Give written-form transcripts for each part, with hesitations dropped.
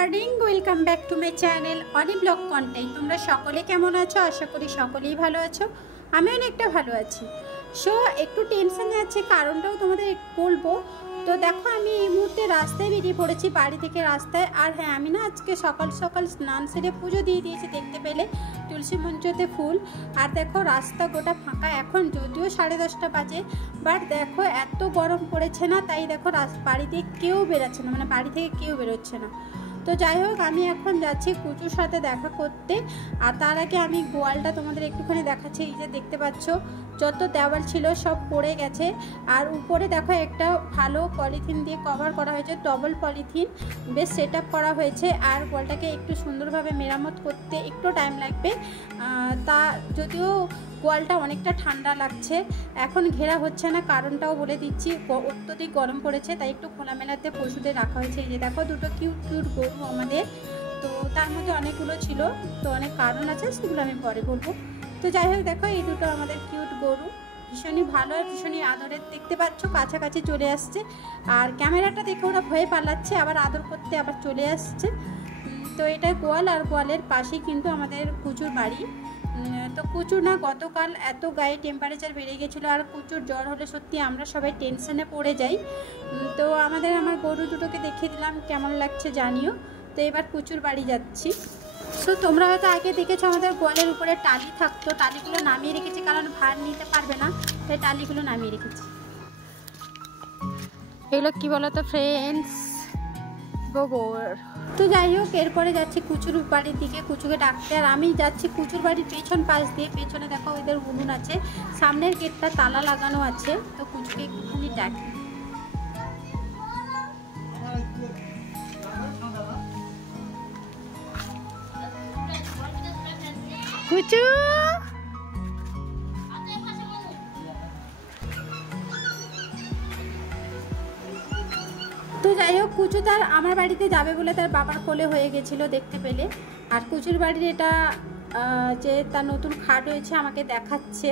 Morning, welcome back to my channel Oni blog content. তোমরা সকলে কেমন আছো? আশা করি সকলেই ভালো আছো। আমি অনেকটা ভালো আছি। সো একটু টেনশনে আছে, কারণটাও তোমাদের বলবো। তো দেখো, আমি এই মুহূর্তে রাস্তায় বেরিয়ে পড়েছি, বাড়ি থেকে রাস্তায়। আর হ্যাঁ, আমি না আজকে সকাল সকাল স্নান সেরে পুজো দিয়ে দিয়েছি, দেখতে পেলে তুলসী মঞ্চতে ফুল। আর দেখো রাস্তা গোটা ফাঁকা এখন, যদিও 10:30 বাজে, বাট দেখো এত গরম পড়েছে না, তাই দেখো বাড়ি দিয়ে কেউ বেরোচ্ছে না, মানে বাড়ি থেকে কেউ বেরোচ্ছে না। তো যাই হোক, আমি এখন যাচ্ছি কুচুর সাথে দেখা করতে। আর তার আগে আমি গোয়ালটা তোমাদের একটুখানি দেখাচ্ছি। এই যে দেখতে পাচ্ছ, যত দেওয়াল ছিল সব পড়ে গেছে। আর উপরে দেখো একটা ভালো পলিথিন দিয়ে কভার করা হয়েছে, ডবল পলিথিন, বেশ সেট আপ করা হয়েছে। আর গোয়ালটাকে একটু সুন্দরভাবে মেরামত করতে একটু টাইম লাগবে। তা যদিও গোয়ালটা অনেকটা ঠান্ডা লাগছে, এখন ঘেরা হচ্ছে না, কারণটাও বলে দিচ্ছি। অত্যধিক গরম পড়েছে, তাই একটু খোলামেলাতে পশুদের রাখা হয়েছে। এই যে দেখো, দুটো কিউট কিউট গরু আমাদের, তো তার মধ্যে অনেকগুলো ছিল, তো অনেক কারণ আছে, সেগুলো আমি পরে বলবো। তো যাই হোক, দেখো এই দুটো আমাদের কিউট গরু, ভীষণই ভালো আর ভীষণই আদরের। দেখতে পাচ্ছ কাছাকাছি চলে আসছে, আর ক্যামেরাটা দেখে ওরা ভয়ে পালাচ্ছে, আবার আদর করতে আবার চলে আসছে। তো এটা গোয়াল, আর গোয়ালের পাশেই কিন্তু আমাদের কুচুর বাড়ি। তো কুচুর না গতকাল এত গায়ে টেম্পারেচার বেড়ে গেছিলো, আর কুচুর জ্বর হলে সত্যি আমরা সবাই টেনশনে পড়ে যাই। তো আমার গরু দুটোকে দেখিয়ে দিলাম, কেমন লাগছে জানিও। তো এবার কুচুর বাড়ি যাচ্ছি। সো তোমরা হয়তো আগে দেখেছো আমাদের গোয়ালের উপরে টালি থাকতো, টালিগুলো নামিয়ে রেখেছি, কারণ ভার নিতে পারবে না, তাই টালিগুলো নামিয়ে রেখেছি। এগুলো কি বলতো ফ্রেন্ডস, গোবর। তো যাই হোক, এরপরে যাচ্ছি কুচুর বাড়ির দিকে, কুচুকে ডাকতে। আর আমি যাচ্ছি কুচুর বাড়ির পেছন পাশ দিয়ে। পেছনে দেখো ওদের উনুন আছে, সামনের গেটটা তালা লাগানো আছে। তো কুচুকে একটুখানি ডাকি। কুচু, তো যাই হোক, কুচু তার আমার বাড়িতে যাবে বলে তার বাবার কোলে হয়ে গেছিলো, দেখতে পেলে। আর কুচুর বাড়ির এটা যে তার নতুন খাট হয়েছে, আমাকে দেখাচ্ছে।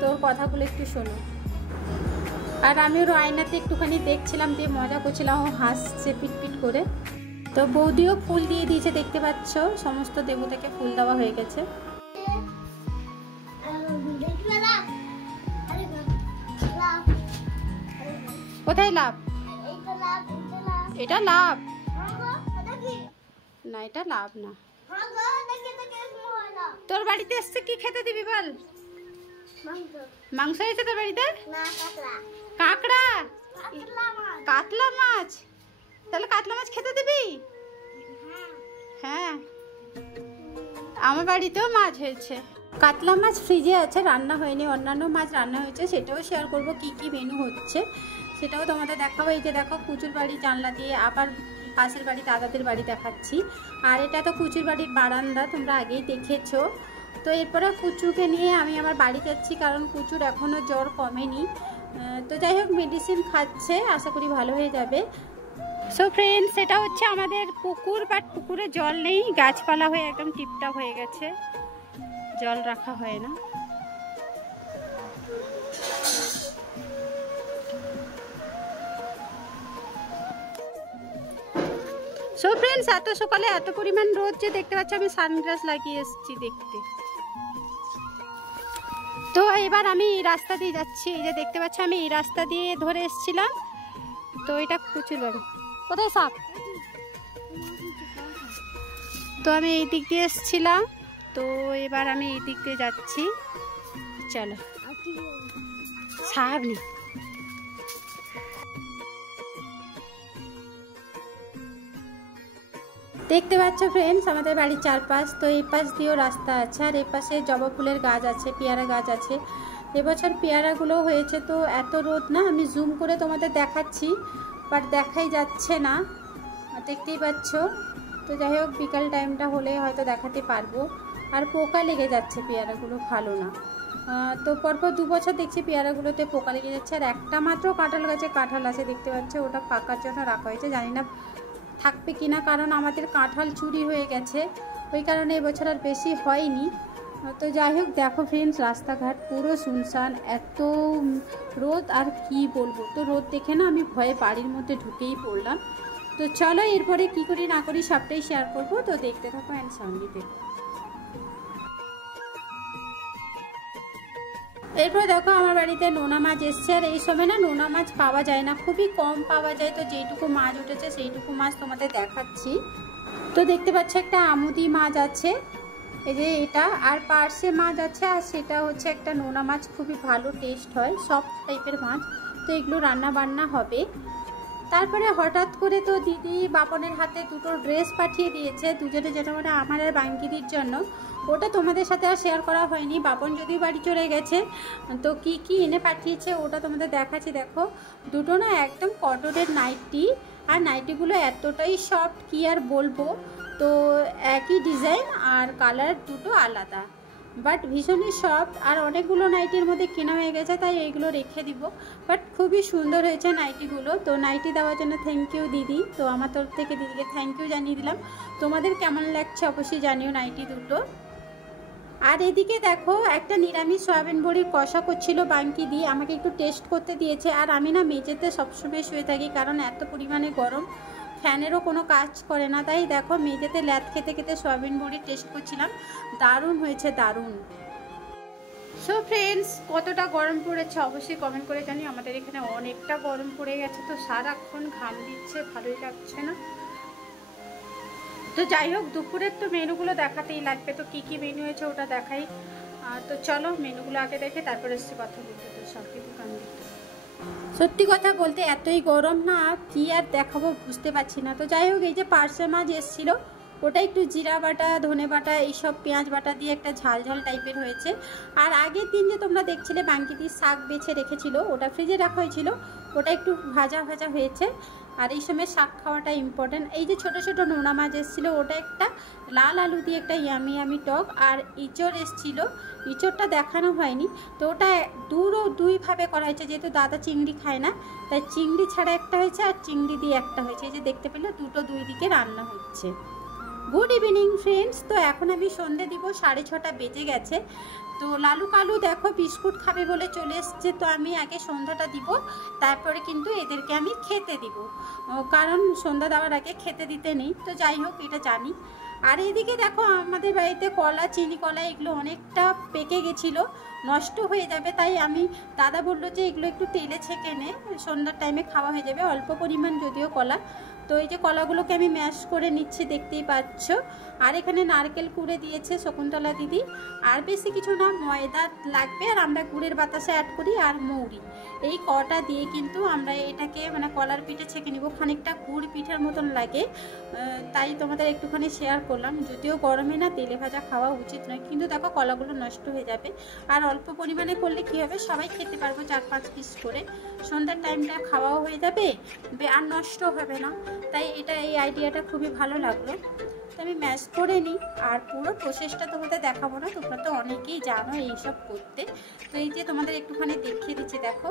তোর কথাগুলো একটু শোনো। আর আমি ওর আয়নাতে একটুখানি দেখছিলাম, দিয়ে মজা করছিলাম, ও হাসছে পিটপিট করে। তো বৌদিও ফুল দিয়ে দিয়েছে, দেখতে পাচ্ছ, সমস্ত দেবতাকে ফুল দেওয়া হয়ে গেছে। কোথায় লাভ? এটা লাভ না, এটা লাভ না। তোর বাড়িতে এসছে, কি খেতে দিবি বল? মাংস হয়েছে তোর বাড়িতে? কাঁকড়া, কাতলা মাছ। তাহলে কাতলা মাছ খেতে দিবি? হ্যাঁ, আমার বাড়িতেও মাছ হয়েছে, কাতলা মাছ ফ্রিজে আছে, রান্না হয়নি। অন্যান্য মাছ রান্না হয়েছে, সেটাও শেয়ার করব, কি কি মেনু হচ্ছে সেটাও তোমাদের দেখাবো। এই যে দেখো, কুচুর বাড়ি জানলা দিয়ে আবার পাশের বাড়ি দাদাদের বাড়ি দেখাচ্ছি। আর এটা তো কুচুর বাড়ির বারান্দা, তোমরা আগেই দেখেছো। তো এরপরে কুচুকে নিয়ে আমি আমার বাড়ি যাচ্ছি, কারণ কুচুর এখনও জ্বর কমেনি। তো যাই হোক, মেডিসিন খাচ্ছে, আশা করি ভালো হয়ে যাবে। সো ফ্রেন্ডস, এটা হচ্ছে আমাদের পুকুর, বাট পুকুরে জল নেই, গাছপালা হয়ে একদম টিপটাপ হয়ে গেছে, জল রাখা হয় না। সো ফ্রেন্ডস, এত সকালে এত পরিমাণ রোদ যে দেখতে পাচ্ছি, আমি সানগ্লাস লাগিয়ে এসেছি দেখতে। তো এবার আমি এই রাস্তা দিয়ে যাচ্ছি। এই যে দেখতে পাচ্ছি, আমি এই রাস্তা দিয়ে ধরে এসেছিলাম। তো এটা কুচুর বাড়ি। কোথায় সাপ? তো আমি এই দিক দিয়ে এসেছিলাম, তো এবার আমি এই দিক দিয়ে যাচ্ছি। চলো, সাপ নেই। দেখতে পাচ্ছ ফ্রেন্ডস, আমাদের বাড়ির চারপাশ। তো এই পাশ দিয়েও রাস্তা আছে, আর এই পাশে জবা ফুলের গাছ আছে, পেয়ারা গাছ আছে। এবছর পেয়ারাগুলো হয়েছে, তো এত রোদ না, আমি জুম করে তোমাদের দেখাচ্ছি, বাট দেখাই যাচ্ছে না, দেখতেই পাচ্ছ। তো যাই হোক, বিকাল টাইমটা হলে হয়তো দেখাতে পারবো। আর পোকা লেগে যাচ্ছে, পেয়ারাগুলো ভালো না। তো পরপর 2 বছর দেখছি পেয়ারাগুলোতে পোকা লেগে যাচ্ছে। আর একটা মাত্র কাঁঠাল গাছে কাঁঠাল আছে, দেখতে পাচ্ছ, ওটা পাকার জন্য রাখা হয়েছে, জানি না থাকবে কিনা, কারণ আমাদের কাঁঠাল চুরি হয়ে গেছে, ওই কারণে এবছর আর বেশি হয়নি। তো যাই হোক, দেখো ফ্রেন্ডস, রাস্তাঘাট পুরো শুনশান, এত রোদ আর কি বলবো। তো রোদ দেখে না আমি ভয়ে বাড়ির মধ্যে ঢুকেই পড়লাম। তো তো চলো এরপরে কি করি না করি সবটাই শেয়ার করবো, তো দেখতে থাকো অ্যান্ড সঙ্গে দেখো। এরপর দেখো আমার বাড়িতে নোনা মাছ এসছে, আর এই সময় না নোনা মাছ পাওয়া যায় না, খুবই কম পাওয়া যায়। তো যেইটুকু মাছ উঠেছে সেইটুকু মাছ তোমাদের দেখাচ্ছি। তো দেখতে পাচ্ছ একটা আমুদি মাছ আছে, এই যে এটা, আর পার্শে মাছ আছে, আর সেটা হচ্ছে একটা নোনা মাছ, খুবই ভালো টেস্ট হয়, সফট টাইপের মাছ। তো এগুলো রান্না বান্না হবে। তারপরে হঠাৎ করে তো দিদি বাপনের হাতে দুটো ড্রেস পাঠিয়ে দিয়েছে দুজনে, যেটা মানে আমার আর বাঙ্কিদির জন্য। ওটা তোমাদের সাথে আর শেয়ার করা হয়নি, বাপন যদিও বাড়ি চলে গেছে। তো কি কি এনে পাঠিয়েছে ওটা তোমাদের দেখাচ্ছি। দেখো দুটো না একদম কটনের নাইটি, আর নাইটিগুলো এতটাই সফট কি আর বলবো। তো একই ডিজাইন আর কালার দুটো আলাদা, বাট ভীষণই সফট। আর অনেকগুলো নাইটির মধ্যে কেনা হয়ে গেছে, তাই এইগুলো রেখে দিব। বাট খুবই সুন্দর হয়েছে নাইটিগুলো। তো নাইটি দেওয়ার জন্য থ্যাংক ইউ দিদি। তো আমার তরফ থেকে দিদিকে থ্যাংক ইউ জানিয়ে দিলাম। তোমাদের কেমন লাগছে অবশ্যই জানিও নাইটি দুটো। আর এদিকে দেখো একটা নিরামিষ সয়াবিন বড়ির কষা করছিল বাঙ্কি দিয়ে, আমাকে একটু টেস্ট করতে দিয়েছে। আর আমি না মেঝেতে সবসময় শুয়ে থাকি, কারণ এত পরিমাণে গরম, ফ্যানেরও কোনো কাজ করে না। তাই দেখো মেঝেতে ল্যাদ খেতে খেতে সয়াবিন বড়ি টেস্ট করছিলাম, দারুণ হয়েছে, দারুণ। সো ফ্রেন্ডস, কতটা গরম পড়েছে অবশ্যই কমেন্ট করে জানি। আমাদের এখানে অনেকটা গরম পড়ে গেছে, তো সারাক্ষণ ঘাম দিচ্ছে, ভালোই লাগছে না। তো যাই হোক, দুপুরের তো মেনুগুলো দেখাতেই লাগবে, তো কি কি মেনু হয়েছে ওটা দেখাই। তো চলো মেনুগুলো আগে দেখে তারপরে এসে কথা বলতে। তো সব কিছু সত্যি কথা বলতে এতই গরম না, কি আর দেখাবো বুঝতে পারছি না। তো যাই হোক, এই যে পার্শে মাছ এসেছিলো, ওটা একটু জিরা বাটা, ধনে বাটা, এইসব পেঁয়াজ বাটা দিয়ে একটা ঝাল ঝাল টাইপের হয়েছে। আর আগের দিন যে তোমরা দেখছিলে বাঙ্কিদির শাক বেছে রেখেছিল, ওটা ফ্রিজে রাখা হয়েছিল, ওটা একটু ভাজা ভাজা হয়েছে। আর এই সময় শাক খাওয়াটা ইম্পর্টেন্ট। এই যে ছোটো ছোটো নোনা মাছ এসেছিলো, ওটা একটা লাল আলু দিয়ে একটা ইয়ামি ইয়ামি টক। আর ইঁচড় এসেছিলো, ইঁচড়টা দেখানো হয়নি, তো ওটা দুইভাবে করা হয়েছে, যেহেতু দাদা চিংড়ি খায় না, তাই চিংড়ি ছাড়া একটা হয়েছে আর চিংড়ি দিয়ে একটা হয়েছে। এই যে দেখতে পেলে দুটো দুই দিকে রান্না হচ্ছে। Good evening friends. তো এখন আমি সন্ধে দিব, 6:30 বেজে গেছে। তো লালু কালু দেখো বিস্কুট খাবে বলে চলে এসছে, তো আমি আগে সন্ধ্যাটা দিব, তারপরে কিন্তু এদেরকে আমি খেতে দিব, কারণ সন্ধ্যা দেওয়ার আগে খেতে দিতে নেই। তো যাই হোক, এটা জানি। আর এদিকে দেখো আমাদের বাড়িতে কলা, চিনি কলা, এগুলো অনেকটা পেকে গেছিলো, নষ্ট হয়ে যাবে। তাই আমি, দাদা বললো যে এগুলো একটু তেলে ছেঁকে নে, সন্ধ্যার টাইমে খাওয়া হয়ে যাবে, অল্প পরিমাণ যদিও কলা। তো এই যে কলাগুলোকে আমি ম্যাশ করে নিচ্ছি, দেখতেই পাচ্ছ। আর এখানে নারকেল কুড়ে দিয়েছে শকুন্তলা দিদি। আর বেশি কিছু না, ময়দা লাগবে, আর আমরা গুড়ের বাতাসা অ্যাড করি, আর মৌরি, এই কটা দিয়ে কিন্তু আমরা এটাকে মানে কলার পিঠে ছেঁকে নিব। খানিকটা গুড় পিঠের মতন লাগে, তাই তোমাদের একটুখানি শেয়ার করলাম। যদিও গরমে না তেলে ভাজা খাওয়া উচিত নয়, কিন্তু দেখো কলাগুলো নষ্ট হয়ে যাবে। আর অল্প পরিমাণে করলে কী হবে, সবাই খেতে পারবো 4-5 পিস করে, সন্ধ্যার টাইমটা খাওয়াও হয়ে যাবে আর নষ্ট হবে না। তাই এই আইডিয়াটা খুবই ভালো লাগলো। তো আমি ম্যাশ করে নিই, আর পুরো প্রসেসটা তোমাদের দেখাবো না, তোমরা তো অনেকেই জানো এইসব করতে। তো এই যে তোমাদের একটুখানি দেখিয়ে দিচ্ছি, দেখো।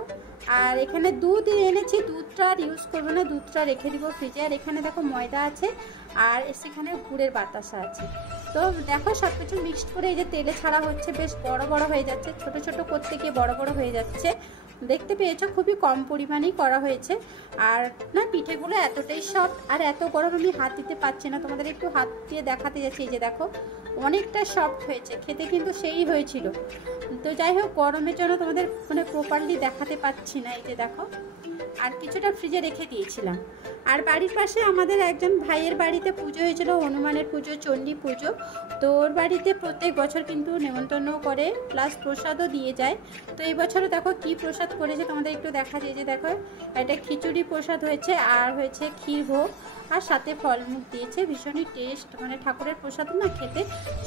আর এখানে দুধ এনেছি, দুধটা আর ইউজ করবো না, দুধটা রেখে দিব ফ্রিজে। আর এখানে দেখো ময়দা আছে, আর সেখানে গুড়ের বাতাসা আছে। তো দেখো সব কিছু মিক্সড করে এই যে তেলে ছাড়া হচ্ছে, বেশ বড় বড় হয়ে যাচ্ছে, ছোট ছোট করতে গিয়ে বড় বড় হয়ে যাচ্ছে। দেখতে পেয়েছো, খুবই কম পরিমাণেই করা হয়েছে। আর না পিঠেগুলো এতটাই সফট, আর এত গরম আমি হাত দিতে পারছি না, তোমাদের একটু হাত দিয়ে দেখাতে যাচ্ছি। এই যে দেখো অনেকটা সফট হয়েছে, খেতে কিন্তু সেই হয়েছিল। তো যাই হোক, গরমের জন্য তোমাদের মানে প্রপারলি দেখাতে পাচ্ছি না। এই যে দেখো, আর কিছুটা ফ্রিজে রেখে দিয়েছিলাম। আর বাড়ির পাশে আমাদের একজন ভাইয়ের বাড়িতে পুজো হয়েছিল, হনুমানের পুজো, চণ্ডী পুজো। তো ওর বাড়িতে প্রত্যেক বছর কিন্তু নেমন্তন্ন করে, প্লাস প্রসাদও দিয়ে যায়। তো এই বছরও দেখো কি প্রসাদ করেছে তোমাদের একটু দেখা যায়। যে দেখো এটা খিচুড়ি প্রসাদ হয়েছে, আর হয়েছে ক্ষীর ভোগ, আর সাথে ফলমূল দিয়েছে। ভীষণই টেস্ট, মানে ঠাকুরের প্রসাদ না খেতে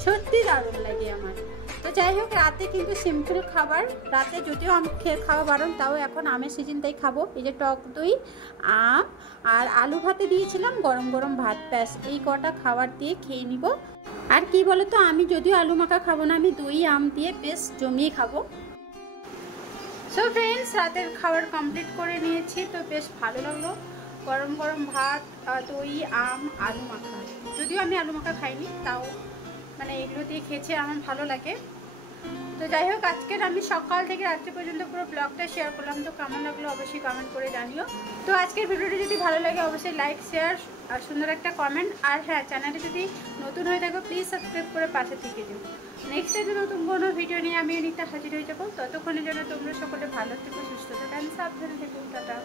সত্যি দারুণ লাগে আমার। তো যাই হোক, রাতে কিন্তু সিম্পল খাবার, রাতে যদিও আম খাওয়া বারণ, তাও এখন আমের সিজন তাই খাবো। এই যে টক দই, আম, আর আলু ভাতে দিয়েছিলাম, গরম গরম ভাত, ব্যাস এই কটা খাবার দিয়ে খেয়ে নিব। আর কি বলো তো, আমি যদিও আলু মাখা খাবো না, আমি দই আম দিয়ে বেশ জমিয়ে খাবো। সো ফ্রেন্ডস, রাতের খাবার কমপ্লিট করে নিয়েছি, তো বেশ ভালো লাগলো। গরম গরম ভাত, দই, আম, আলু মাখা। যদিও আমি আলু মাখা খাইনি, তাও মানে এগুলো দিয়ে খেয়েছি, আমার ভালো লাগে। তো যাই হোক, আজকের আমি সকাল থেকে রাত্রি পর্যন্ত পুরো ব্লগটা শেয়ার করলাম। তো কেমন লাগলো অবশ্যই কমেন্ট করে জানিও। তো আজকের ভিডিওটি যদি ভালো লাগে অবশ্যই লাইক, শেয়ার আর সুন্দর একটা কমেন্ট। আর হ্যাঁ, চ্যানেলটি যদি নতুন হয়ে থাকো প্লিজ সাবস্ক্রাইব করে পাশে থেকে দিও। নেক্সট টাইম নতুন কোনো ভিডিও নিয়ে আমি অনিতা হাজির হয়ে যাবো। ততক্ষণের জন্য তোমরা সকলে ভালো থেকো, সুস্থ থেকো, সাবধানে থেকো। টাটা।